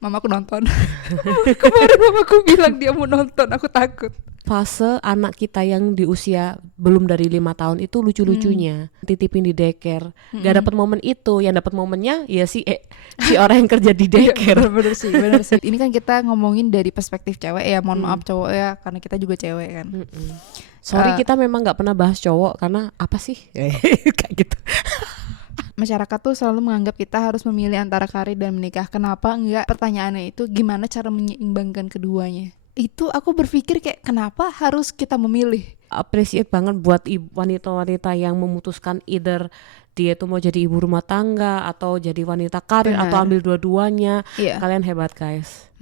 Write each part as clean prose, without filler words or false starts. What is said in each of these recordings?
Mamaku nonton. Kemarin mamaku bilang dia mau nonton, aku takut. Fase anak kita yang di usia belum dari 5 tahun itu lucu-lucunya titipin di daycare. Gak dapet momen itu, yang dapet momennya ya si orang yang kerja di daycare. Bener sih. Ini kan kita ngomongin dari perspektif cewek ya, mohon maaf cowok ya, karena kita juga cewek kan. Sorry kita memang gak pernah bahas cowok karena apa sih kayak gitu. Masyarakat tuh selalu menganggap kita harus memilih antara karir dan menikah. Kenapa enggak? Pertanyaannya itu gimana cara menyeimbangkan keduanya. Itu aku berpikir kayak kenapa harus kita memilih. Appreciate banget buat wanita-wanita yang memutuskan either dia tuh mau jadi ibu rumah tangga atau jadi wanita karir. Benar. Atau ambil dua-duanya. Kalian hebat guys.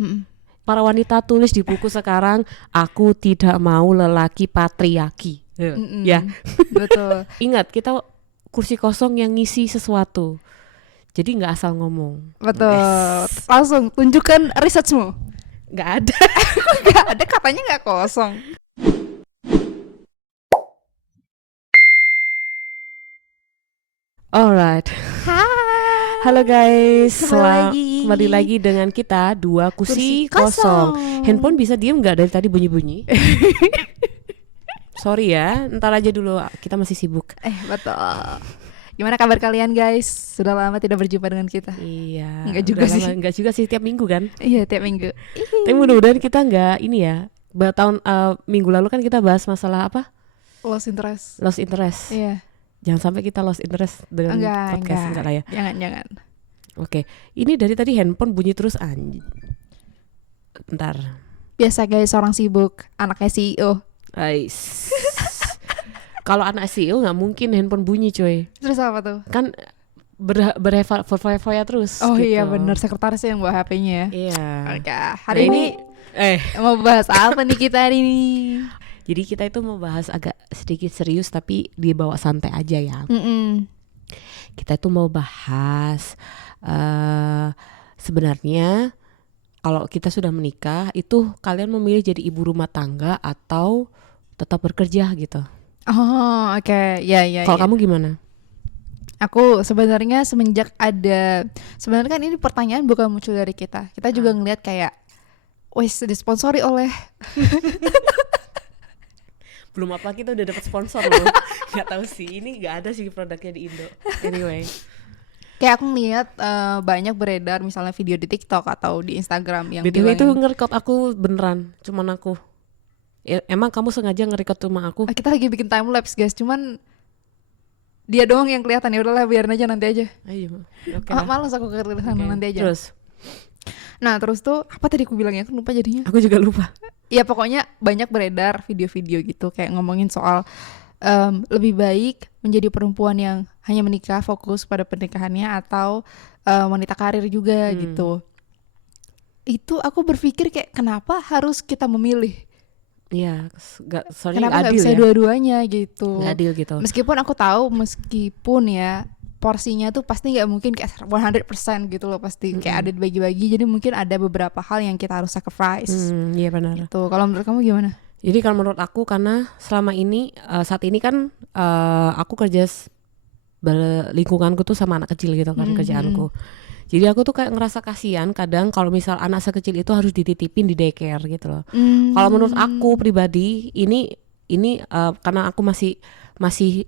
Para wanita tulis di buku sekarang, aku tidak mau lelaki patriarki. Ya. Betul. Ingat kita kursi kosong yang ngisi sesuatu. Jadi gak asal ngomong. Betul. Yes. Langsung tunjukkan researchmu. Gak ada. Gak ada, katanya gak kosong. Alright. Hai. Halo guys, kembali lagi dengan kita dua kursi kosong. Handphone bisa diem gak dari tadi bunyi-bunyi? Sorry ya, ntar aja dulu, kita masih sibuk. Betul. Gimana kabar kalian guys? Sudah lama tidak berjumpa dengan kita. Iya. Enggak juga sih. Enggak juga sih, tiap minggu kan? Iya, tiap minggu. Tapi mudah-mudahan kita enggak ini ya. Minggu lalu kan kita bahas masalah apa? Lost interest. Iya. Jangan sampai kita lost interest dengan podcast enggak lah ya. Jangan. Oke. Ini dari tadi handphone bunyi terus anjing. Bentar. Biasa guys, orang sibuk, anaknya CEO. Kalau anak CEO nggak mungkin handphone bunyi coy. Terus apa tuh? Kan berfoya-foya terus. Oh gitu. Iya benar, sekretaris yang bawa HP-nya ya. Iya. Oke, hari ini mau bahas apa nih kita hari ini? Jadi kita itu mau bahas agak sedikit serius tapi dibawa santai aja ya. Kita itu mau bahas sebenarnya kalau kita sudah menikah itu kalian memilih jadi ibu rumah tangga atau tetap bekerja gitu. Oh oke. Ya. Kalau kamu gimana? Aku sebenarnya semenjak sebenarnya kan ini pertanyaan bukan muncul dari kita. Kita juga ngelihat kayak disponsori oleh belum apa kita udah dapat sponsor loh. Gak tahu sih, ini gak ada sih produknya di Indo. Anyway. Kayak aku ngeliat banyak beredar misalnya video di TikTok atau di Instagram yang BTW itu nge-record aku beneran, cuman aku. Emang kamu sengaja nge-record cuma aku? Kita lagi bikin time lapse guys, cuman dia doang yang kelihatan. Ya udahlah, biarin aja nanti aja. Ayo. Oke. Malas aku kelihatan nanti aja. Terus. Nah terus tuh apa tadi aku bilangnya? Aku lupa jadinya. Aku juga lupa. Ya pokoknya banyak beredar video-video gitu kayak ngomongin soal lebih baik menjadi perempuan yang hanya menikah fokus pada pernikahannya atau wanita karir juga gitu. Itu aku berpikir kayak kenapa harus kita memilih? Iya, kenapa nggak bisa dua-duanya gitu? Nggak adil gitu. Meskipun aku tahu ya porsinya tuh pasti nggak mungkin kayak 100% gitu loh, pasti kayak ada dibagi-bagi. Jadi mungkin ada beberapa hal yang kita harus sacrifice. Iya benar. Gitu. Kalau menurut kamu gimana? Jadi kalau menurut aku karena selama ini saat ini kan aku kerja lingkunganku tuh sama anak kecil gitu kan kerjaanku. Jadi aku tuh kayak ngerasa kasihan kadang kalau misal anak sekecil itu harus dititipin di daycare gitu loh. Kalau menurut aku pribadi ini karena aku masih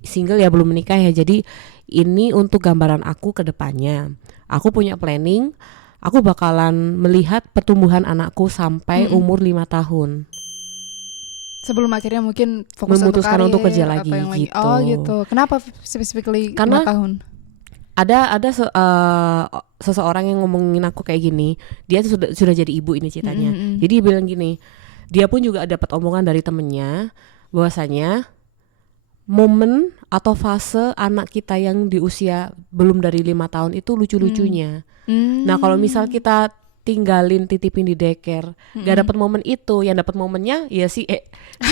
single ya, belum menikah ya. Jadi ini untuk gambaran aku ke depannya. Aku punya planning, aku bakalan melihat pertumbuhan anakku sampai umur 5 tahun. Sebelum akhirnya mungkin fokus memutuskan untuk kerja lagi gitu. Oh gitu. Kenapa specifically 5 tahun? Ada seseorang yang ngomongin aku kayak gini. Dia sudah jadi ibu ini ceritanya. Jadi dia bilang gini, dia pun juga dapat omongan dari temennya bahwasanya momen atau fase anak kita yang di usia belum dari 5 tahun itu lucu-lucunya. Nah kalau misal kita titipin di daycare, gak dapet momen itu, yang dapet momennya ya si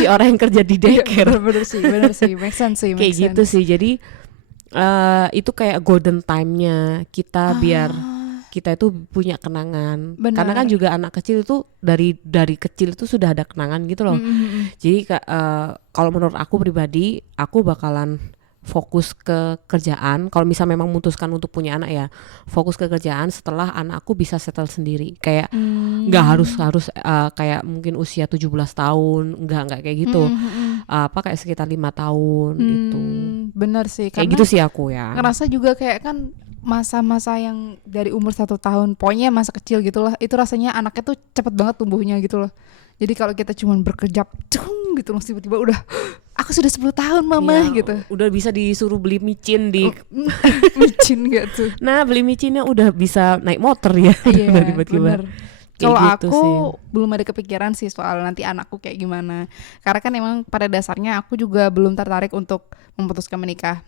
orang yang kerja di daycare. Bener sih, make sense sih. Kayak gitu sih, jadi itu kayak golden time-nya kita biar kita itu punya kenangan. Benar. Karena kan juga anak kecil itu dari kecil itu sudah ada kenangan gitu loh. Jadi kalau menurut aku pribadi, aku bakalan fokus ke kerjaan. Kalau misal memang memutuskan untuk punya anak ya, fokus ke kerjaan setelah anakku bisa settle sendiri. Kayak nggak harus kayak mungkin usia 17 tahun, nggak kayak gitu. Apa kayak sekitar 5 tahun itu. Bener sih, Kayak karena gitu sih aku ya. ngerasa juga kayak kan masa-masa yang dari umur 1 tahun, pokoknya masa kecil gitulah, itu rasanya anaknya tuh cepet banget tumbuhnya gitu loh. Jadi kalau kita cuman berkejap gitu langsung tiba-tiba udah aku sudah 10 tahun mama Ya, gitu. udah bisa disuruh beli micin di Micin gitu. nah beli micinnya udah bisa naik motor ya. Iya, Udah tiba-tiba. bener. Kayak Kalau gitu aku sih. belum ada kepikiran sih soal nanti anakku kayak gimana. Karena kan emang pada dasarnya aku juga belum tertarik untuk memutuskan menikah.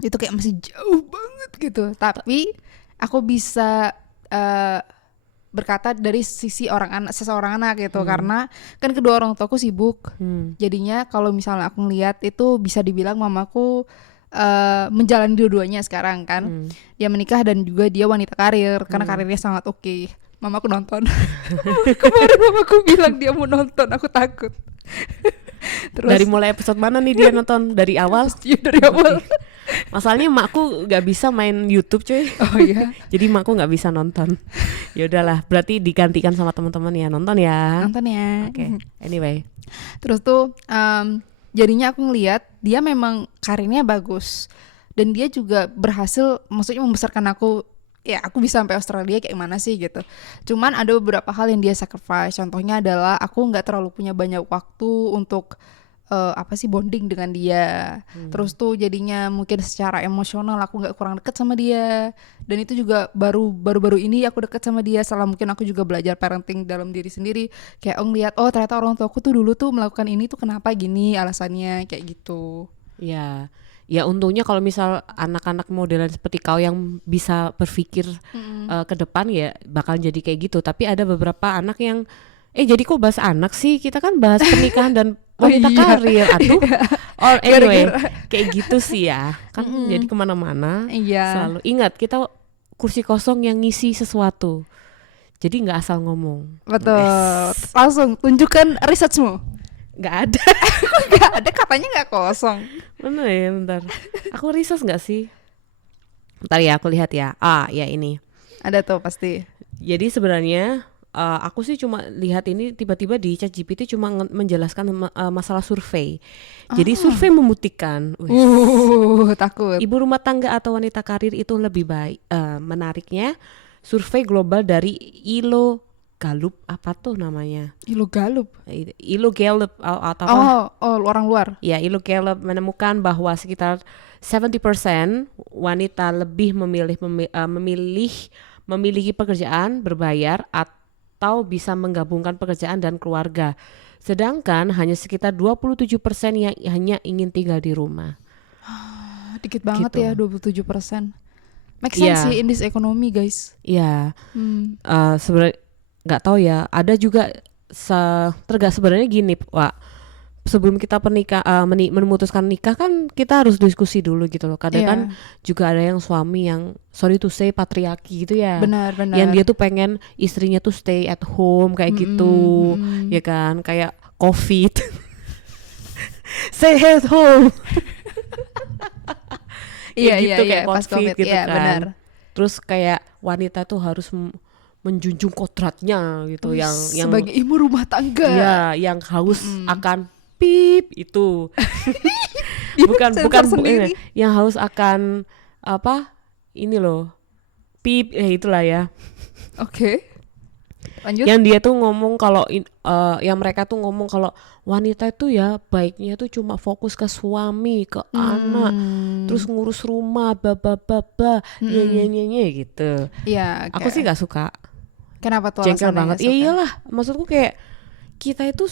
Itu kayak masih jauh banget gitu. Tapi aku bisa berkata dari sisi seseorang anak gitu, karena kan kedua orang tuaku sibuk. Jadinya kalau misalnya aku ngeliat itu bisa dibilang mamaku menjalani dua-duanya sekarang kan. Dia menikah dan juga dia wanita karir karena karirnya sangat oke. Mamaku nonton. Kemarin mamaku bilang dia mau nonton, aku takut. Terus Dari mulai episode mana nih dia nonton? Dari awal? iya, dari awal. Masalahnya makku nggak bisa main YouTube cuy. Oh iya. Jadi makku nggak bisa nonton. Ya udahlah, berarti digantikan sama teman-teman ya, nonton ya. Nonton ya. Oke. Anyway. Terus tuh jadinya aku ngeliat dia memang karirnya bagus dan dia juga berhasil, maksudnya membesarkan aku. Ya aku bisa sampai Australia kayak mana sih gitu. Cuman ada beberapa hal yang dia sacrifice. Contohnya adalah aku nggak terlalu punya banyak waktu untuk bonding dengan dia. Terus tuh jadinya mungkin secara emosional aku nggak kurang deket sama dia. Dan itu juga baru ini aku deket sama dia setelah mungkin aku juga belajar parenting dalam diri sendiri. Kayak ngeliat ternyata orang tuaku tuh dulu tuh melakukan ini tuh kenapa gini alasannya kayak gitu. Ya. Ya untungnya kalau misal anak-anak modelan seperti kau yang bisa berpikir ke depan ya bakal jadi kayak gitu. Tapi ada beberapa anak yang jadi kok bahas anak sih? Kita kan bahas pernikahan dan wanita karir. Atuh. Or anyway, kayak gitu sih ya. Kan jadi kemana-mana. Selalu ingat kita kursi kosong yang ngisi sesuatu. Jadi nggak asal ngomong. Betul. Yes. Langsung tunjukkan researchmu. Nggak ada. Nggak ada, katanya nggak kosong. Mana ya, bentar. Aku research nggak sih? Bentar ya, aku lihat ya. Ya ini. Ada tuh pasti. Jadi sebenarnya aku sih cuma lihat ini tiba-tiba di ChatGPT cuma menjelaskan masalah survei. Jadi survei membuktikan. Takut. Ibu rumah tangga atau wanita karir itu lebih baik. Menariknya, survei global dari ILO Gallup, apa tuh namanya? ILO Gallup atau apa? Orang luar. Ya, ILO Gallup menemukan bahwa sekitar 70% wanita lebih memiliki pekerjaan berbayar atau bisa menggabungkan pekerjaan dan keluarga. Sedangkan hanya sekitar 27% yang hanya ingin tinggal di rumah. Dikit banget Gitu. ya 27%. Make sense sih in this economy, guys. Iya. Sebenarnya nggak tahu ya, ada juga sebenarnya gini Pak, sebelum kita memutuskan nikah kan kita harus diskusi dulu gitu loh. Kadang kan juga ada yang suami yang sorry to say patriarki gitu ya, Benar. yang dia tuh pengen istrinya tuh stay at home kayak gitu, ya kan, kayak COVID stay at home. Iya, kayak pas COVID gitu iya, kan. benar. Terus kayak wanita tuh harus menjunjung kodratnya gitu, yang sebagai ibu rumah tangga. Iya, yang haus akan pip itu. bukan yang haus akan apa? Ini loh. Pip itulah ya. Oke. Lanjut. Yang dia tuh ngomong kalau yang mereka tuh ngomong kalau wanita itu ya baiknya tuh cuma fokus ke suami, ke anak, terus ngurus rumah, nyanyi gitu. Iya, Aku sih nggak suka. Kenapa tuh Jengkel alasannya banget. nggak suka? Iyalah, maksudku kayak kita itu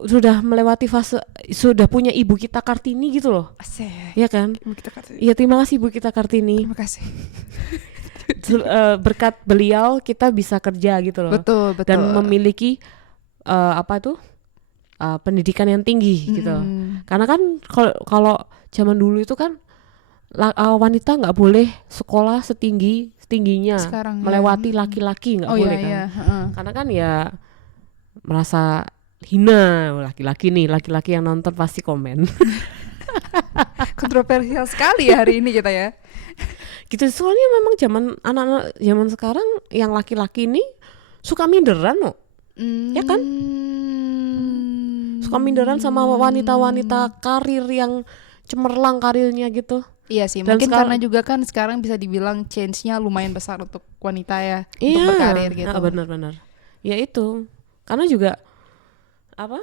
sudah melewati fase, sudah punya ibu kita Kartini gitu loh. Asik. Iya kan? Ibu kita Kartini. Iya, terima kasih ibu kita Kartini. Terima kasih. Berkat beliau kita bisa kerja gitu loh. Betul. Dan memiliki pendidikan yang tinggi gitu. Karena kan kalau zaman dulu itu kan wanita nggak boleh sekolah setingginya sekarang, melewati laki-laki nggak boleh kan. Iya. Karena kan ya merasa hina laki-laki yang nonton pasti komen. Kontroversial sekali ya hari ini kita ya. Gitu, soalnya memang anak-anak zaman sekarang yang laki-laki ini suka minderan loh. Ya kan? Suka minderan sama wanita-wanita karir yang cemerlang karirnya gitu. Iya sih, Dan mungkin karena juga kan sekarang bisa dibilang change-nya lumayan besar untuk wanita ya, untuk Iya, berkarir gitu. benar-benar. Ya itu, karena juga apa?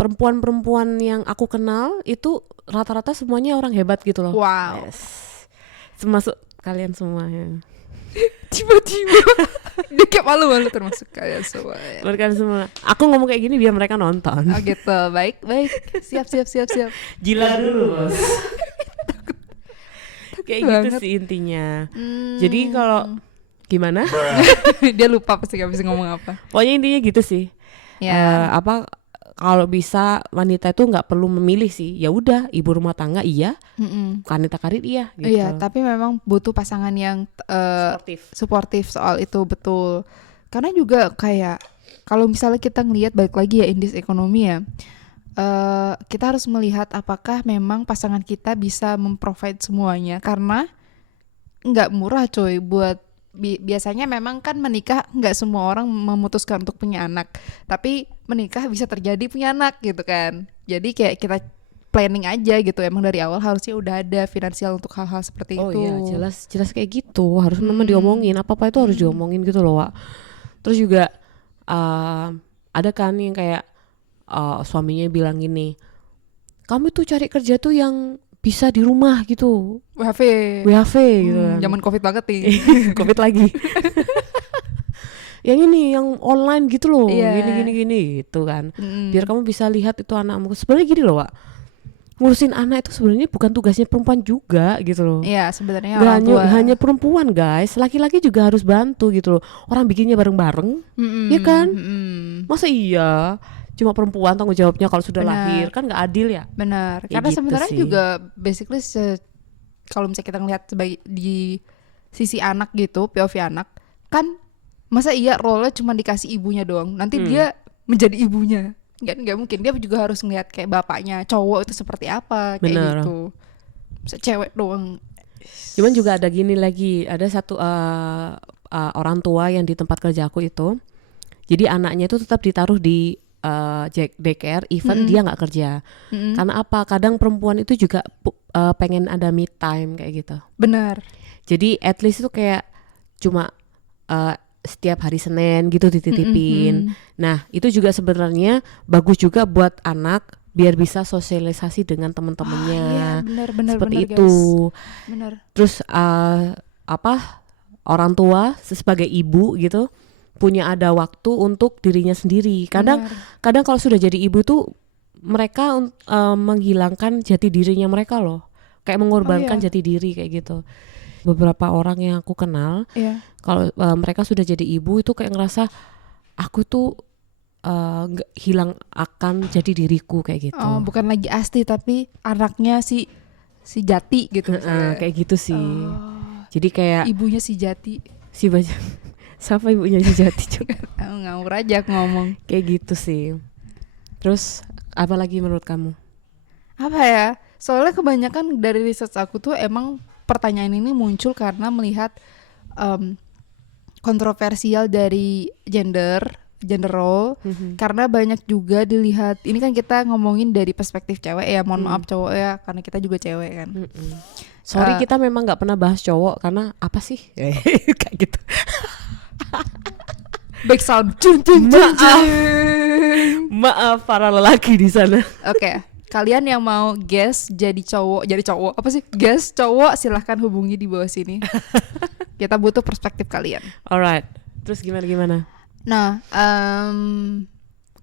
Perempuan-perempuan yang aku kenal itu rata-rata semuanya orang hebat gitu loh. Wow. Yes. Termasuk kalian semua ya. Tiba-tiba dia kayak malu-malu termasuk kalian semua ya. Mereka semua. Aku ngomong kayak gini biar mereka nonton. Oh gitu, baik. Siap. Gila dulu, Bos. Kayak gitu banget sih intinya. Jadi kalau gimana? Dia lupa pasti gak bisa ngomong apa. Pokoknya intinya gitu sih. Ya. Kalau bisa wanita itu nggak perlu memilih sih. Ya udah, ibu rumah tangga iya, wanita karir iya gitu. Iya, tapi memang butuh pasangan yang suportif soal itu, betul. Karena juga kayak kalau misalnya kita ngelihat balik lagi ya indeks ekonomi ya, kita harus melihat apakah memang pasangan kita bisa memprovide semuanya, karena nggak murah coy buat biasanya memang kan menikah nggak semua orang memutuskan untuk punya anak, tapi menikah bisa terjadi punya anak gitu kan. Jadi kayak kita planning aja gitu, emang dari awal harusnya udah ada finansial untuk hal-hal seperti itu. Oh iya, jelas kayak gitu. Harus memang diomongin, apa-apa itu harus diomongin gitu loh, Wak. Terus juga ada kan yang kayak suaminya bilang gini, kamu tuh cari kerja tuh yang bisa di rumah gitu, WHV gitu kan. Zaman covid banget nih. Covid lagi. Yang ini yang online gitu loh, Iya. gini gitu kan. Biar kamu bisa lihat itu anakmu. Sebenarnya gini loh, Wak, ngurusin anak itu sebenarnya bukan tugasnya perempuan juga gitu loh. Iya, sebenarnya Gak orang tua. hanya perempuan guys, laki-laki juga harus bantu gitu loh. Orang bikinnya bareng-bareng, ya kan? Masa iya cuma perempuan tanggung jawabnya kalau sudah Benar. lahir, kan nggak adil ya? Benar. Kayak Karena gitu sebenarnya sih. juga basically kalau misalnya kita ngelihat sebagai di sisi anak gitu, POV anak, kan masa iya role cuma dikasih ibunya doang. Nanti dia menjadi ibunya. Nggak mungkin, dia juga harus ngelihat kayak bapaknya cowok itu seperti apa, kayak Benar. gitu. Bisa cewek doang. Cuman juga ada gini lagi, ada satu orang tua yang di tempat kerja aku itu, jadi anaknya itu tetap ditaruh di daycare, even dia nggak kerja. Karena apa? Kadang perempuan itu juga pengen ada me time kayak gitu. Benar. Jadi at least itu kayak cuma setiap hari Senin gitu dititipin. Nah itu juga sebenarnya bagus juga buat anak biar bisa sosialisasi dengan teman-temannya. Iya, benar Seperti benar, itu. guys. Benar. Terus orang tua sebagai ibu gitu punya ada waktu untuk dirinya sendiri. Kadang kalau sudah jadi ibu tuh mereka menghilangkan jati dirinya mereka loh. Kayak mengorbankan jati diri kayak gitu. Beberapa orang yang aku kenal, kalau mereka sudah jadi ibu itu kayak ngerasa aku tuh hilang akan jati diriku kayak gitu. Oh, bukan lagi Asti tapi anaknya si Jati gitu. Kayak gitu sih. Jadi kayak ibunya si Jati. si banyak siapa ibunya si Jati juga. Ngawur aja aku ngomong. Kayak gitu sih. Terus apa lagi menurut kamu? Apa ya? Soalnya kebanyakan dari research aku tuh emang pertanyaan ini muncul karena melihat kontroversial dari gender role, karena banyak juga dilihat, ini kan kita ngomongin dari perspektif cewek ya, mohon maaf cowok ya, karena kita juga cewek kan. Sorry kita memang nggak pernah bahas cowok karena apa sih kayak gitu. Back sound. Maaf para lelaki di sana. Oke. Kalian yang mau guest jadi cowok apa sih? Guest cowok silahkan hubungi di bawah sini. Kita butuh perspektif kalian. Alright. Terus gimana? Nah,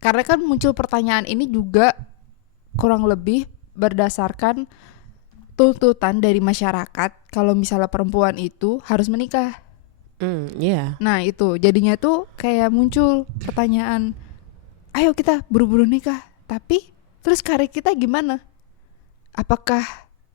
karena kan muncul pertanyaan ini juga kurang lebih berdasarkan tuntutan dari masyarakat kalau misalnya perempuan itu harus menikah. Nah itu jadinya tuh kayak muncul pertanyaan, ayo kita buru-buru nikah, tapi terus karir kita gimana? Apakah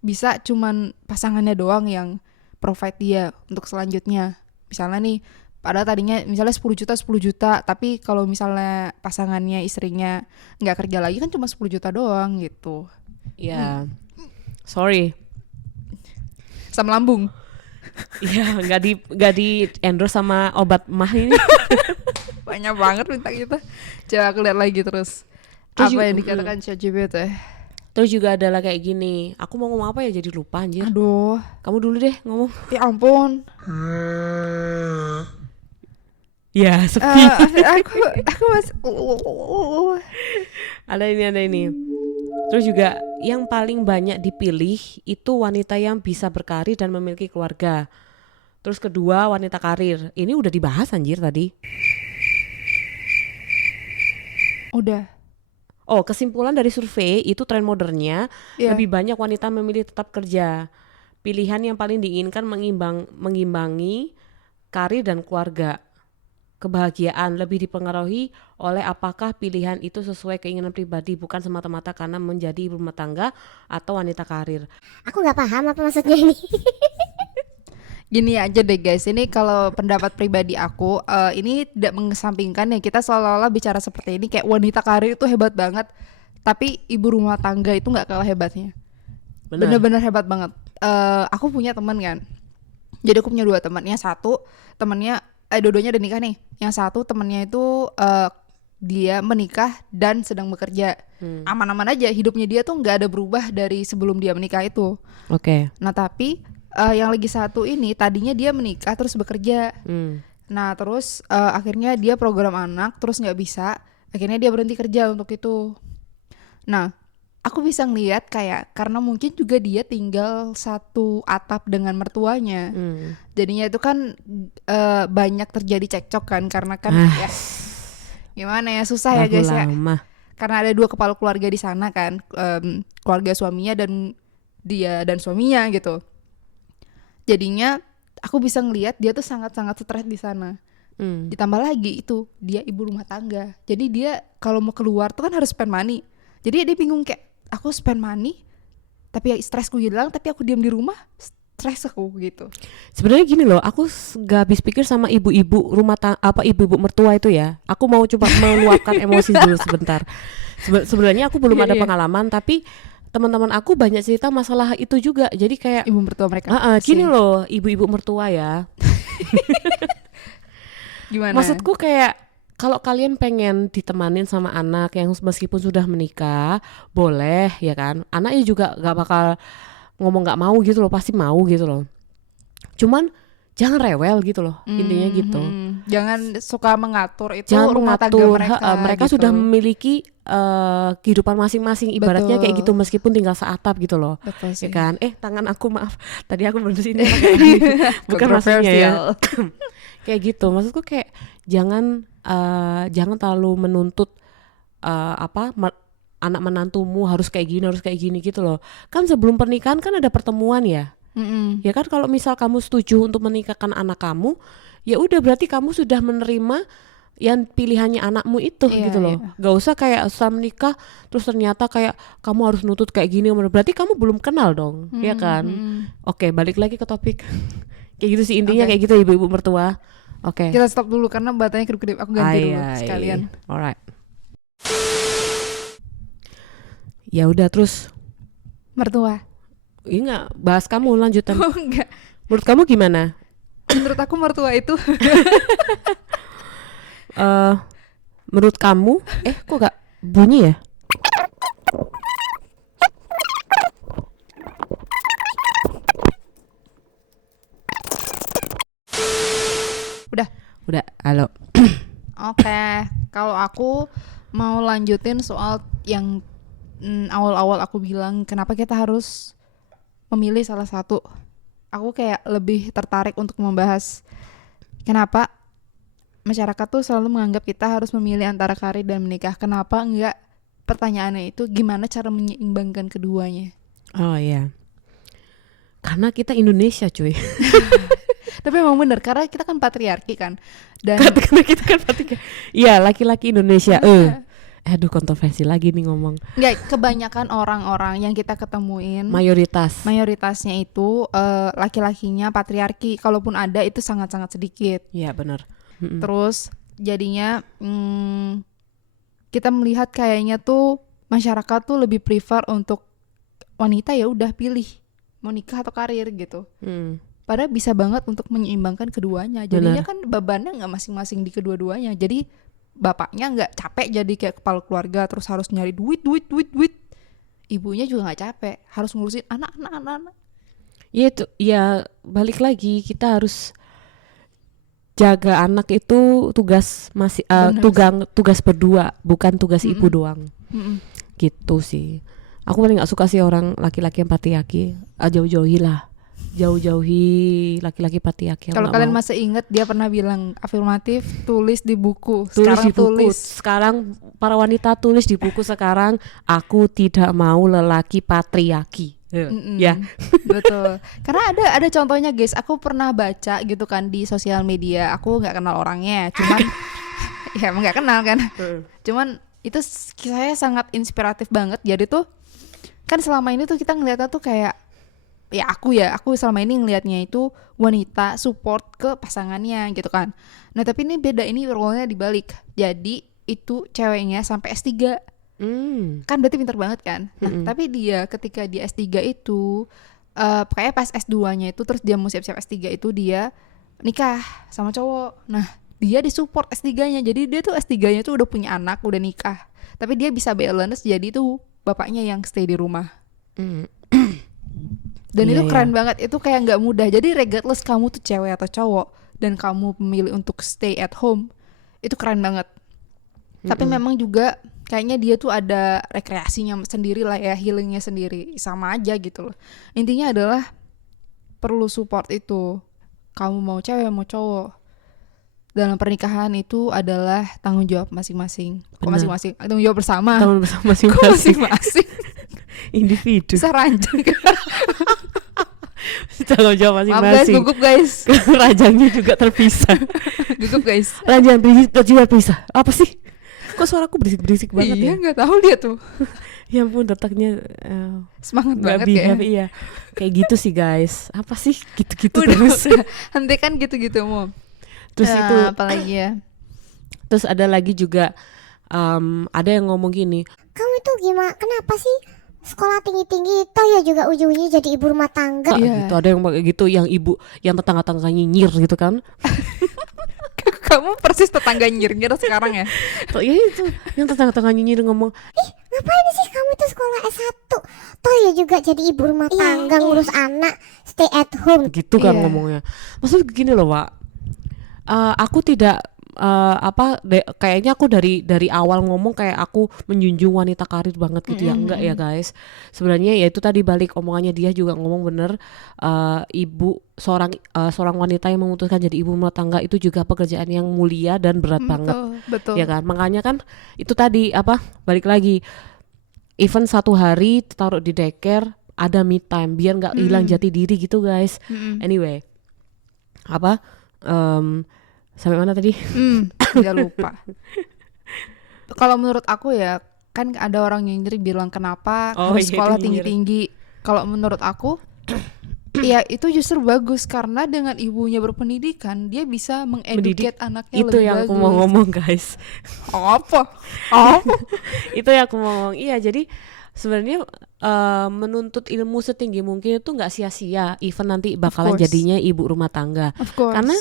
bisa cuman pasangannya doang yang provide dia untuk selanjutnya? Misalnya nih, padahal tadinya misalnya 10 juta, tapi kalau misalnya pasangannya, istrinya nggak kerja lagi kan cuma 10 juta doang gitu. Ya, sorry. Asam lambung. Iya, nggak di endorse sama obat mah ini. Banyak banget minta kita. Coba aku lihat lagi terus. Terus Apa juga- yang dikatakan ChatGPT? Terus juga adalah kayak gini. Aku mau ngomong apa ya jadi lupa anjir. Aduh, Kamu dulu deh ngomong. ya ampun. Ya, sepi. Aku masih Ada ini. Terus juga yang paling banyak dipilih itu wanita yang bisa berkarir dan memiliki keluarga. Terus kedua wanita karir. Ini udah dibahas anjir tadi. udah. Oh, kesimpulan dari survei itu tren modernnya Iya. lebih banyak wanita memilih tetap kerja. Pilihan yang paling diinginkan mengimbangi karir dan keluarga. Kebahagiaan lebih dipengaruhi oleh apakah pilihan itu sesuai keinginan pribadi, bukan semata-mata karena menjadi ibu rumah tangga atau wanita karir. Aku nggak paham apa maksudnya ini. Gini aja deh guys, ini kalau pendapat pribadi aku, ini tidak mengesampingkan ya kita seolah-olah bicara seperti ini kayak wanita karir itu hebat banget, tapi ibu rumah tangga itu nggak kalah hebatnya. Benar. Bener-bener hebat banget. Aku punya teman kan, jadi aku punya dua teman. Yang satu temannya, dua-duanya udah nikah nih. Yang satu temannya itu dia menikah dan sedang bekerja. Aman-aman aja hidupnya, dia tuh nggak ada berubah dari sebelum dia menikah itu. Oke. Nah tapi yang lagi satu ini tadinya dia menikah terus bekerja. Nah terus akhirnya dia program anak terus nggak bisa, akhirnya dia berhenti kerja untuk itu. Nah aku bisa ngeliat kayak karena mungkin juga dia tinggal satu atap dengan mertuanya, jadinya itu kan banyak terjadi cekcok kan, karena kan ya gimana ya, susah ya guys ya, Lama. karena ada dua kepala keluarga di sana kan, keluarga suaminya dan dia dan suaminya gitu. Jadinya aku bisa ngelihat dia tuh sangat-sangat stres di sana. Ditambah lagi itu dia ibu rumah tangga. Jadi dia kalau mau keluar tuh kan harus spend money. Jadi dia bingung kayak aku spend money tapi ya stresku hilang, tapi aku diam di rumah stres aku gitu. Sebenarnya gini loh, aku gak habis pikir sama ibu-ibu rumah tangga, ibu-ibu mertua itu ya. Aku mau coba meluapkan emosi dulu sebentar. Sebenarnya aku belum ada pengalaman, tapi teman-teman aku banyak cerita masalah itu juga. Jadi kayak Ibu mertua mereka. gini loh, ibu-ibu mertua ya. Gimana? Maksudku kayak kalau kalian pengen ditemanin sama anak yang meskipun sudah menikah, boleh ya kan. Anaknya juga gak bakal ngomong gak mau gitu loh, pasti mau gitu loh. Cuman jangan rewel gitu loh, intinya gitu. Jangan suka mengatur itu Jangan rumah tangga mengatur, mereka. mereka gitu. sudah memiliki kehidupan masing-masing, ibaratnya Betul. kayak gitu meskipun tinggal seatap gitu loh. Betul Ya sih. kan? Tangan aku maaf. Tadi aku bersihin bukan maksudnya ya. Kayak gitu. Maksudku kayak jangan terlalu menuntut anak menantumu harus kayak gini gitu loh. Kan sebelum pernikahan kan ada pertemuan ya. Ya kan, kalau misal kamu setuju untuk menikahkan anak kamu, ya udah berarti kamu sudah menerima yang pilihannya anakmu itu gitu loh. Gak usah kayak setelah menikah terus ternyata kayak kamu harus nutut kayak gini, berarti kamu belum kenal dong, ya kan? Oke, balik lagi ke topik. Kayak gitu sih intinya, kayak gitu ibu-ibu mertua. Oke. Kita stop dulu karena batanya kedip-kedip. Aku ganti dulu sekalian. Alright. Ya udah, terus Mertua. ini nggak bahas kamu lanjutan. Oh enggak. Menurut kamu gimana? Menurut aku mertua itu Menurut kamu kok gak bunyi ya? Udah, halo. Oke, kalau aku mau lanjutin soal yang awal-awal aku bilang kenapa kita harus memilih salah satu. Aku kayak lebih tertarik untuk membahas kenapa masyarakat tuh selalu menganggap kita harus memilih antara karir dan menikah. Kenapa enggak? Pertanyaannya itu gimana cara menyeimbangkan keduanya. Oh iya. Karena kita Indonesia cuy. Tapi emang bener, karena kita kan patriarki kan. Dan Karena kita kan iya, laki-laki Indonesia. Aduh, kontroversi lagi nih ngomong. Enggak, kebanyakan orang-orang yang kita ketemuin mayoritasnya itu laki-lakinya patriarki. Kalaupun ada itu sangat-sangat sedikit. Iya, benar. Terus jadinya kita melihat kayaknya tuh masyarakat tuh lebih prefer untuk wanita ya udah pilih mau nikah atau karir gitu. Padahal bisa banget untuk menyeimbangkan keduanya. Jadinya kan bebannya nggak masing-masing di kedua-duanya. Jadi bapaknya nggak capek jadi kayak kepala keluarga terus harus nyari duit. Ibunya juga nggak capek harus ngurusin anak. Ya itu ya balik lagi kita harus jaga anak itu tugas masih tugas berdua bukan tugas ibu doang. Gitu sih. Aku paling nggak suka sih orang laki-laki yang patriarki. Jauh-jauhi laki-laki patriarki. Kalau kalian masih ingat dia pernah bilang afirmatif tulis di buku. Sekarang para wanita tulis di buku sekarang aku tidak mau lelaki patriarki. Ya. Betul. Karena ada contohnya guys. Aku pernah baca gitu kan di sosial media. Aku nggak kenal orangnya, cuman ya emang nggak kenal kan. Cuman itu kisahnya sangat inspiratif banget. Jadi tuh kan selama ini tuh kita ngeliatnya tuh kayak aku selama ini ngelihatnya itu wanita support ke pasangannya gitu kan. Nah tapi ini beda, ini role-nya dibalik. Jadi itu ceweknya sampai S3 kan berarti pintar banget kan. Nah tapi dia ketika dia S3 itu kayaknya pas S2-nya itu terus dia mau siap-siap S3 itu dia nikah sama cowok. Nah dia disupport S3-nya, jadi dia tuh S3-nya tuh udah punya anak, udah nikah, tapi dia bisa balance jadi tuh bapaknya yang stay di rumah. Dan itu keren banget, itu kayak nggak mudah. Jadi regardless kamu tuh cewek atau cowok dan kamu memilih untuk stay at home, itu keren banget. Tapi memang juga kayaknya dia tuh ada rekreasinya sendiri lah ya, healingnya sendiri, sama aja gitu loh. Intinya adalah perlu support itu. Kamu mau cewek mau cowok, dalam pernikahan itu adalah tanggung jawab masing-masing. Kok masing-masing? Tanggung jawab bersama. Tanggung jawab masing-masing. Individu. Bisa ranjang. Tanggung jawab masing-masing. Maaf guys, gugup guys. Rajangnya juga terpisah. Gugup guys. Ranjang juga terpisah. Apa sih? Kok suaraku berisik-berisik banget ya? Iya, nggak tahu dia tuh. Ya ampun, detaknya semangat banget kayaknya. Iya. Kayak gitu sih guys. Apa sih gitu-gitu terus? Hentikan gitu-gitu mau. Terus itu apalagi ya? Terus ada lagi juga ada yang ngomong gini, kamu itu gimana? Kenapa sih sekolah tinggi-tinggi toh ya juga ujung-ujungnya jadi ibu rumah tangga? Gitu. Ada yang kayak gitu, yang ibu yang tetangga-tetangga nyinyir gitu kan. Kamu persis tetangga nyinyir sekarang ya? Ya itu, yang tetangga-tetangga nyinyir ngomong, ngapain sih kamu tuh sekolah S1? Toh ya juga jadi ibu rumah tangga, ngurus anak, stay at home. Gitu kan ngomongnya. Maksudnya gini loh, Pak. Aku tidak kayaknya aku dari awal ngomong kayak aku menjunjung wanita karir banget gitu ya. Enggak ya guys, sebenarnya ya itu tadi balik omongannya dia juga ngomong bener. Ibu seorang wanita yang memutuskan jadi ibu rumah tangga itu juga pekerjaan yang mulia dan berat banget. Betul. Ya kan, makanya kan itu tadi balik lagi, even satu hari taruh di daycare ada me time biar nggak hilang jati diri gitu guys. Anyway, sampai mana tadi? Udah lupa. Kalau menurut aku ya, kan ada orang yang bilang kenapa harus sekolah tinggi-tinggi. Kalau menurut aku, ya itu justru bagus karena dengan ibunya berpendidikan, dia bisa mengeduket anaknya itu lebih bagus. Itu yang aku mau ngomong guys. Apa? Itu yang aku mau ngomong. Iya, jadi sebenarnya menuntut ilmu setinggi mungkin itu nggak sia-sia. Even nanti bakalan jadinya ibu rumah tangga. Karena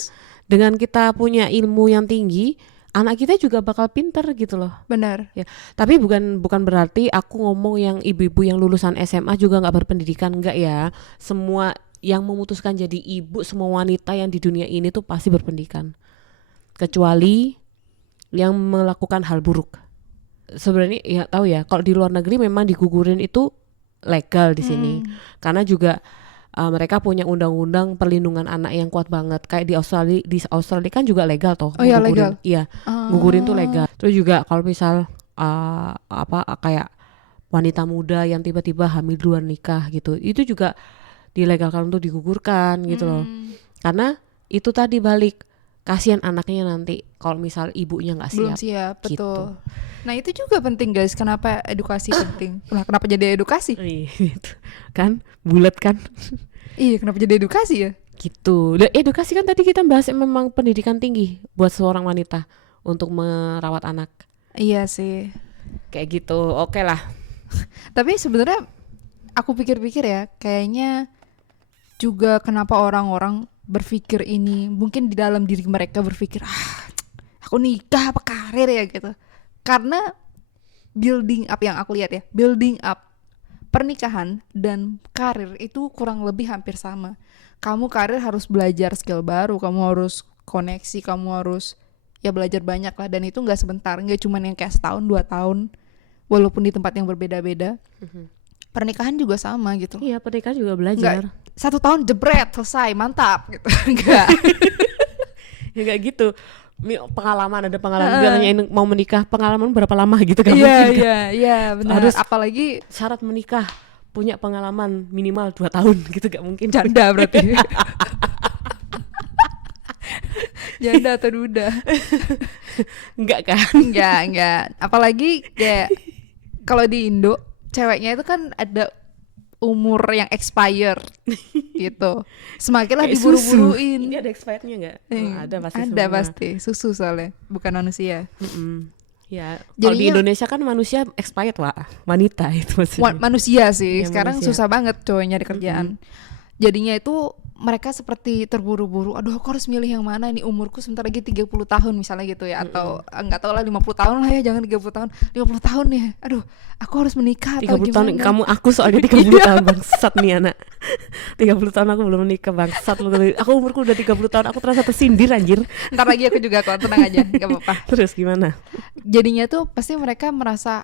dengan kita punya ilmu yang tinggi, anak kita juga bakal pinter gitu loh. Benar. Ya. Tapi bukan berarti aku ngomong yang ibu-ibu yang lulusan SMA juga nggak berpendidikan, enggak ya. Semua yang memutuskan jadi ibu, semua wanita yang di dunia ini tuh pasti berpendidikan. Kecuali yang melakukan hal buruk. Sebenarnya ya tahu ya, kalau di luar negeri memang digugurin itu legal di sini. Karena juga mereka punya undang-undang perlindungan anak yang kuat banget. Kayak di Australia kan juga legal toh. Oh iya legal. Iya, gugurin tuh legal. Terus juga kalau misal kayak wanita muda yang tiba-tiba hamil duluan nikah gitu, itu juga dilegalkan untuk digugurkan gitu loh. Karena itu tadi balik, kasihan anaknya nanti kalau misal ibunya nggak siap. Belum siap, betul. Gitu. Nah itu juga penting guys. Kenapa edukasi penting? Kenapa jadi edukasi? Gitu. Kan bulat kan. Iya, kenapa jadi edukasi ya? Gitu. Edukasi kan tadi kita bahas memang pendidikan tinggi buat seorang wanita untuk merawat anak. Iya sih. Kayak gitu. Oke lah. Tapi sebenarnya aku pikir-pikir ya, kayaknya juga kenapa orang-orang berpikir ini, mungkin di dalam diri mereka berpikir, aku nikah apa karir ya gitu. Karena building up yang aku lihat ya, building up pernikahan dan karir itu kurang lebih hampir sama. Kamu karir harus belajar skill baru, kamu harus koneksi, kamu harus ya belajar banyak lah, dan itu nggak sebentar, nggak cuma yang kayak setahun 2 tahun, walaupun di tempat yang berbeda-beda. Pernikahan juga sama gitu. Iya, pernikahan juga belajar. Nggak 1 tahun jebret selesai mantap gitu. Enggak. Ya nggak gitu. Pengalaman, ada pengalaman. Dia nanyain mau menikah, pengalaman berapa lama gitu kan? Iya benar. Harus apalagi syarat menikah punya pengalaman minimal 2 tahun gitu, gak mungkin. janda berarti. Janda atau duda? Enggak kan? Enggak. Apalagi kayak kalau di Indo ceweknya itu kan ada umur yang expire gitu. Semakin lah Kayak diburu-buruin. Ini ada expirednya nggak? Ada pasti. Ada semua. pasti. Susu soalnya, bukan manusia. Ya, kalau di Jadinya- Indonesia kan manusia expired, Wak. Wanita itu maksudnya. Manusia sih. Iya, Sekarang manusia. susah banget cowok nyari kerjaan. Jadinya itu mereka seperti terburu-buru. Aduh, aku harus milih yang mana nih, umurku sebentar lagi 30 tahun misalnya gitu ya, atau enggak tahu lah 50 tahun lah ya, jangan 30 tahun. 50 tahun ya. Aduh, aku harus menikah atau 30 tahun gimana? kamu, aku soalnya 30 tahun bangsat nih anak. 30 tahun aku belum menikah bangsat lu. Aku umurku udah 30 tahun, aku terasa tersindir anjir. Ntar lagi aku juga kok, tenang aja, enggak apa-apa. Terus gimana? Jadinya tuh pasti mereka merasa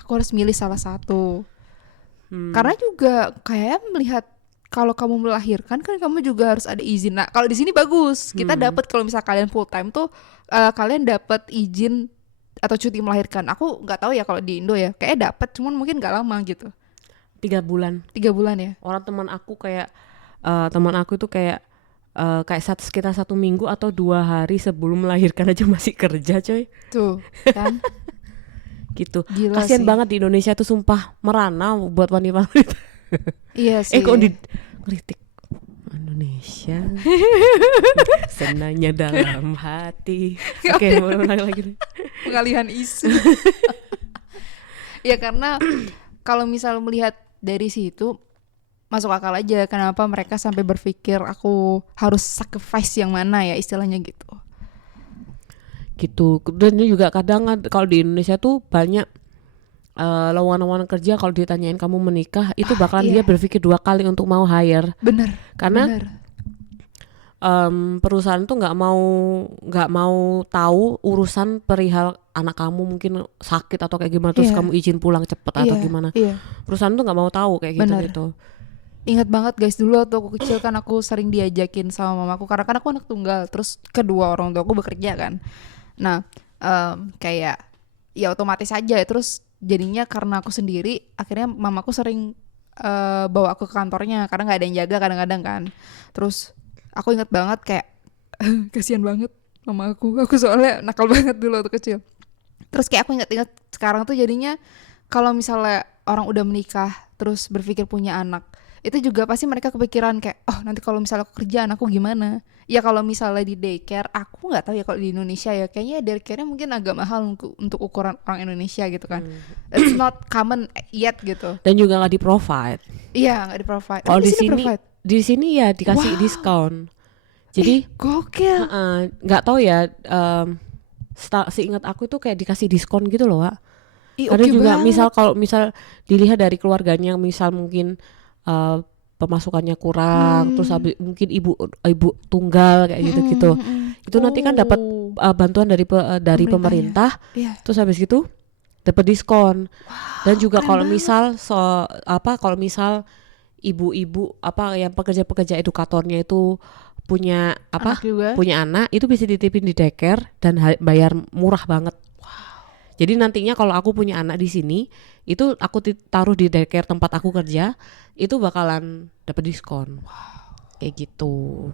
aku harus milih salah satu. Karena juga kayak melihat kalau kamu melahirkan kan kamu juga harus ada izin. Nah, kalau di sini bagus. Kita dapat kalau misal kalian full time tuh kalian dapat izin atau cuti melahirkan. Aku nggak tahu ya kalau di Indo ya. Kayaknya dapat, cuman mungkin nggak lama gitu. 3 bulan. 3 bulan ya. Orang teman aku kayak teman aku tuh kayak sekitar 1 minggu atau 2 hari sebelum melahirkan aja masih kerja, coy. Tuh, kan? Gitu. Gila Kasian sih. banget di Indonesia tuh, sumpah merana buat wanita. Iya sih. Kok dikritik Indonesia senangnya dalam hati. Oke, mau ulang lagi. Pengalihan isu. Ya karena kalau misal melihat dari situ masuk akal aja kenapa mereka sampai berpikir aku harus sacrifice yang mana ya, istilahnya gitu. Gitu. Dan juga kadang kalau di Indonesia tuh banyak lowongan kerja, kalau ditanyain kamu menikah itu bakalan dia berpikir 2 kali untuk mau hire. Bener. Karena bener. Perusahaan tuh nggak mau tahu urusan perihal anak kamu mungkin sakit atau kayak gimana, terus kamu izin pulang cepet atau gimana. Perusahaan tuh nggak mau tahu kayak gitu. Ingat banget guys, dulu waktu aku kecil kan aku sering diajakin sama mamaku karena kan aku anak tunggal, terus kedua orang tua aku bekerja kan. Nah kayak ya otomatis aja, terus jadinya karena aku sendiri akhirnya mamaku sering bawa aku ke kantornya karena nggak ada yang jaga kadang-kadang kan. Terus aku ingat banget kayak kasihan banget mama aku soalnya nakal banget dulu waktu kecil. Terus kayak aku ingat-ingat sekarang tuh jadinya kalau misalnya orang udah menikah terus berpikir punya anak, itu juga pasti mereka kepikiran kayak, oh nanti kalau misalnya aku kerja anakku gimana. Ya kalau misalnya di daycare, aku nggak tahu ya kalau di Indonesia ya, kayaknya daycare-nya mungkin agak mahal untuk ukuran orang Indonesia gitu kan. It's not common yet gitu. Dan juga nggak di-provide. Iya nggak di-provide. Kalau di sini di-provide? di sini ya dikasih diskon. Jadi gokil. nggak tahu ya, seingat aku tuh kayak dikasih diskon gitu loh, Wak. Ada Oke juga banget. kalau misal dilihat dari keluarganya, misal mungkin pemasukannya kurang, terus mungkin ibu tunggal kayak gitu-gitu. Itu nanti kan dapat bantuan dari pemerintah. Iya. Terus habis gitu dapat diskon. Dan juga keren kalau banget. misal kalau misal ibu-ibu yang pekerja-pekerja edukatornya itu punya Anak juga. punya anak, itu bisa dititipin di daycare dan bayar murah banget. Jadi nantinya kalau aku punya anak di sini, itu aku taruh di daycare tempat aku kerja, itu bakalan dapat diskon. Kayak gitu.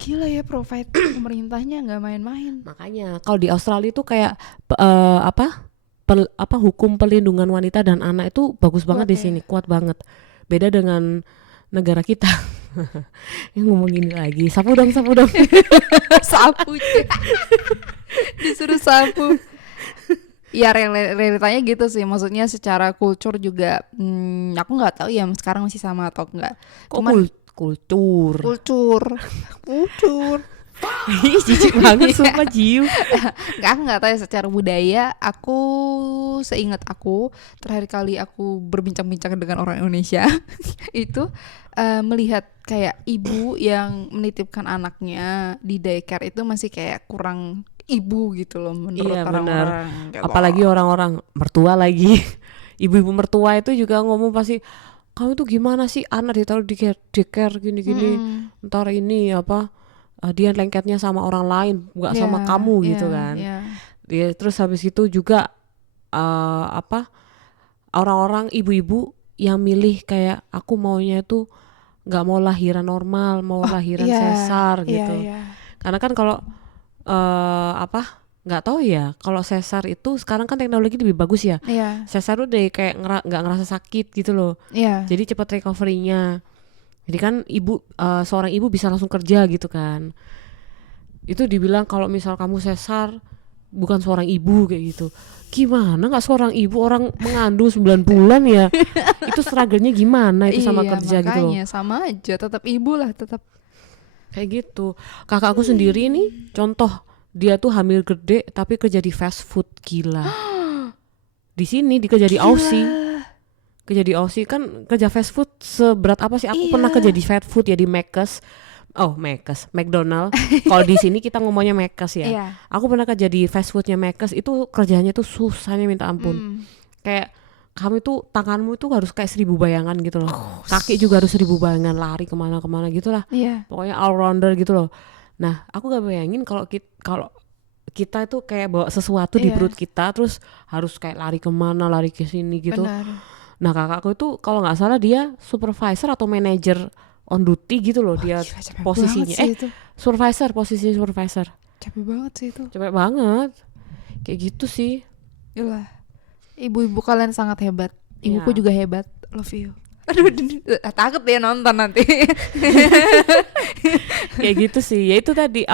Gila ya, provide pemerintahnya nggak main-main. Makanya kalau di Australia itu kayak hukum pelindungan wanita dan anak itu bagus banget Kuat di ya? sini, kuat banget. Beda dengan negara kita. Yang ngomong gini lagi, sapu dong. Sapu. Disuruh sapu. Ya realitanya gitu sih, maksudnya secara kultur juga aku nggak tahu ya sekarang masih sama atau enggak. Kok Cuman kultur. kultur Ih, jijik banget sumpah Jiu. nggak tahu ya, secara budaya aku seingat aku terakhir kali aku berbincang-bincang dengan orang Indonesia itu melihat kayak ibu yang menitipkan anaknya di daycare itu masih kayak kurang ibu gitu loh menurut Iya, orang-orang gitu. Apalagi orang-orang mertua lagi. Ibu-ibu mertua itu juga ngomong pasti, kamu tuh gimana sih anak ditaruh di daycare gini-gini, ntar ini apa dia lengketnya sama orang lain, nggak sama kamu gitu kan. Ya, terus habis itu juga orang-orang ibu-ibu yang milih kayak aku maunya itu nggak mau lahiran normal, mau lahiran sesar gitu. Karena kan kalau nggak tahu ya, kalau sesar itu sekarang kan teknologi lebih bagus ya. Sesar tuh deh kayak nggak ngerasa sakit gitu loh. Jadi cepat recovery-nya. Jadi kan seorang ibu bisa langsung kerja gitu kan. Itu dibilang kalau misal kamu sesar bukan seorang ibu kayak gitu. Gimana nggak seorang ibu, orang mengandung 9 bulan ya. Itu struggle-nya gimana itu sama kerja gitu loh. Makanya sama aja, tetap ibu lah, tetap kayak gitu. Kakakku sendiri nih contoh, dia tuh hamil gede tapi kerja di fast food, gila. Di sini kerja di Aussie. Kerja di Aussie kan, kerja fast food seberat apa sih? Aku pernah kerja di fast food ya di McDonald. Kalau di sini kita ngomongnya Mc's ya. Aku pernah kerja di fast foodnya Mc's, itu kerjanya tuh susahnya minta ampun. Kayak kamu tuh tanganmu tuh harus kayak 1000 bayangan gitu loh. Kaki juga harus 1000 bayangan, lari kemana-kemana gitu lah. Pokoknya all rounder gitu loh. Nah, aku gak bayangin kalau kita itu kayak bawa sesuatu di perut kita, terus harus kayak lari kemana, lari ke sini gitu. Nah, kakakku itu kalau nggak salah dia supervisor atau manager on duty gitu loh. Dia posisinya posisi supervisor. Capek banget sih itu. Capek banget. Kayak gitu sih. Yalah. Ibu-ibu kalian sangat hebat. Ibuku juga hebat. Love you. Aduh, takut dia nonton nanti. Kayak gitu sih. Ya itu tadi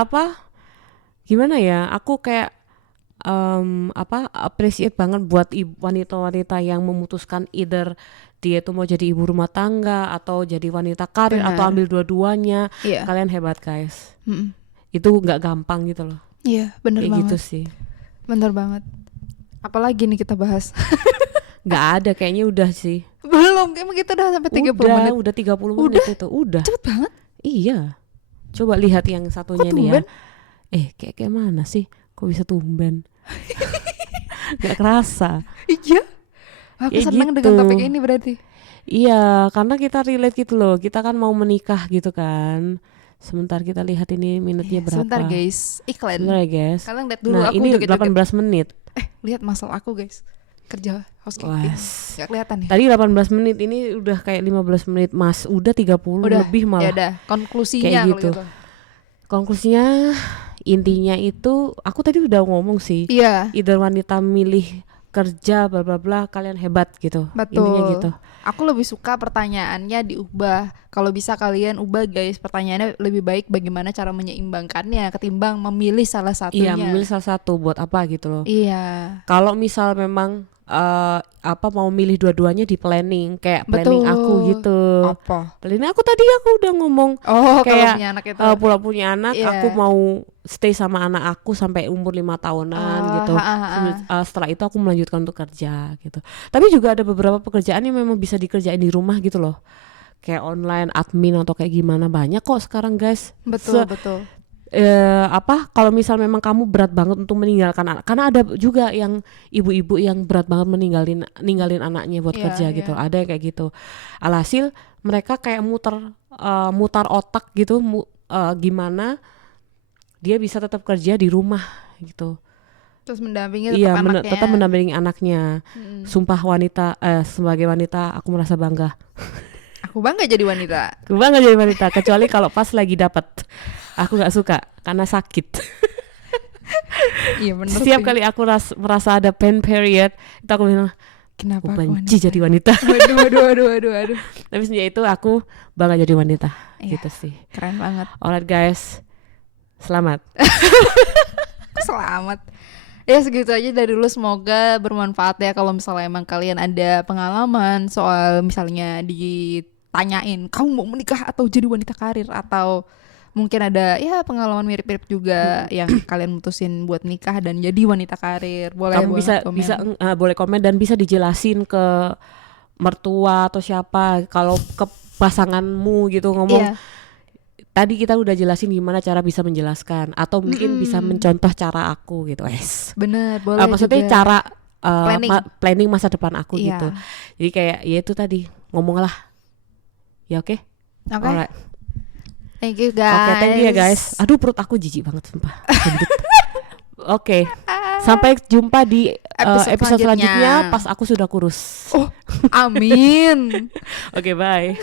gimana ya? Aku kayak appreciate banget buat wanita-wanita yang memutuskan either dia tuh mau jadi ibu rumah tangga atau jadi wanita karir atau ambil dua-duanya. Kalian hebat guys. Itu nggak gampang gitu loh. Iya, bener kayak banget. Gitu sih. Bener banget. Apalagi nih kita bahas? Nggak ada, kayaknya udah sih. Belum, emang kita udah sampai 30 menit. Udah 30 menit itu. Udah. Cepet banget. Iya. Coba lihat yang satunya nih ya. Kayak mana sih? Kok bisa tumben? Gak kerasa. Iya. Aku senang gitu. dengan topik ini berarti. Iya, karena kita relate gitu loh. Kita kan mau menikah gitu kan. Sebentar kita lihat ini minutnya berapa. Sebentar guys, iklan. Sebentar guys. Kalian lihat dulu, nah, aku ini joget-joget. 18 menit. Lihat muscle aku guys. Kerja housekeeping. Gak kelihatan ya? Tadi 18 menit, ini udah kayak 15 menit Mas. Udah 30 lebih malah. Ya udah, konklusinya kayak gitu. gitu. Konklusinya intinya itu aku tadi udah ngomong sih. Iya. Either wanita milih kerja bla bla bla, kalian hebat gitu. Betul. Intinya gitu. Aku lebih suka pertanyaannya diubah. Kalau bisa kalian ubah guys, pertanyaannya lebih baik bagaimana cara menyeimbangkannya ketimbang memilih salah satunya. Iya, memilih salah satu buat apa gitu loh. Iya. Kalau misal memang mau milih dua-duanya di planning, kayak planning aku gitu. Apa? Planning aku tadi udah ngomong. Kalau Kayak punya anak itu. pulang punya anak, aku mau stay sama anak aku sampai umur 5 tahunan gitu. Setelah itu aku melanjutkan untuk kerja gitu. Tapi juga ada beberapa pekerjaan yang memang bisa dikerjain di rumah gitu loh. Kayak online admin atau kayak gimana, banyak kok sekarang guys. Betul. Kalau misal memang kamu berat banget untuk meninggalkan anak, karena ada juga yang ibu-ibu yang berat banget ninggalin anaknya buat kerja gitu. Ada yang kayak gitu. Alhasil mereka kayak mutar otak gitu, gimana dia bisa tetap kerja di rumah gitu. Terus mendampingi anaknya. Tetap mendampingi anaknya. Sumpah sebagai wanita aku merasa bangga. Aku bangga jadi wanita. Aku bangga jadi wanita, kecuali kalau pas lagi dapet. Aku gak suka karena sakit. Iya bener. Setiap kali aku merasa ada pain period, itu aku bilang, kenapa aku benci jadi wanita. Aduh. Tapi sejak itu aku bangga jadi wanita. Gitu sih. Keren banget. Alright guys, selamat. Selamat. Ya segitu aja dari dulu, semoga bermanfaat ya. Kalau misalnya emang kalian ada pengalaman soal misalnya ditanyain kamu mau menikah atau jadi wanita karir, atau mungkin ada ya pengalaman mirip-mirip juga yang kalian mutusin buat nikah dan jadi wanita karir, boleh Kamu banget boleh komen dan bisa dijelasin ke mertua atau siapa kalau ke pasanganmu gitu ngomong. Iya. Tadi kita udah jelasin gimana cara bisa menjelaskan atau mungkin bisa mencontoh cara aku gitu. Bener, boleh Maksudnya juga. cara Planning. masa depan aku Iya. gitu. Jadi kayak ya itu tadi ngomonglah. Ya oke. Oke. Alright. Thank you guys. Oke, thank you ya guys. Aduh perut aku jijik banget sumpah. Gendut. Oke. Sampai jumpa di episode selanjutnya pas aku sudah kurus. Oh, amin. Oke, bye.